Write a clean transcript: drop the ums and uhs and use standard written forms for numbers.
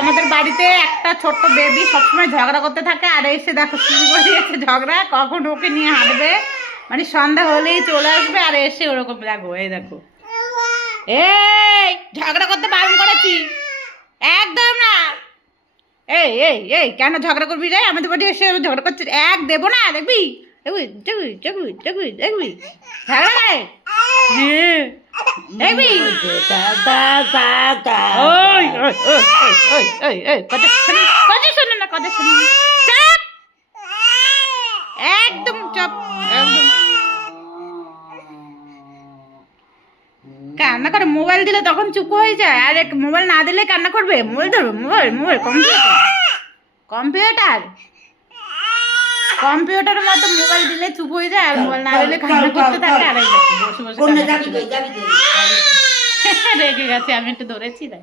আমাদের বাড়িতে একটা ছোট্ট বেবি সবসময় ঝগড়া করতে থাকে, আর এসে দেখো শুরু করে দিয়েছে ঝগড়া, কখন ওকে নিয়ে হাঁটবে, মানে সন্ধ্যা হলেই চলে আসবে আর এসে ওরকম দেখো, এই দেখো এই ঝগড়া করতে বারণ করেছি একদম না। এই এই এই কেন ঝগড়া করবি রে, আমাদের বাড়ি এসে ঝগড়া করছিস, এক দেবো না, দেখবি দেখবি দেখবি দেখবি দেখবি দেখবি ঝগড়া করে দেখবি। ওই ওই ওই ওই ওই ওই কথা শুনি, কথা শুনি না, কথা শুনি না, চাপ একদম চাপ একদম। কান্না করে, মোবাইল দিলে তখন চুপ হয়ে যায়, আর মোবাইল না দিলে কান্না করবে, মোবাইল ধরবে, মোবাইল মোবাইল কম্পিউটার কম্পিউটার কম্পিউটারের মতো মোবাইল দিলে চুপ হয়ে যায়, আর মোবাইল না দিলে কান্না করতে থাকে। আর এই দেখো বসে বসে রেখে গেছে, আমি একটু ধরেছি তাই।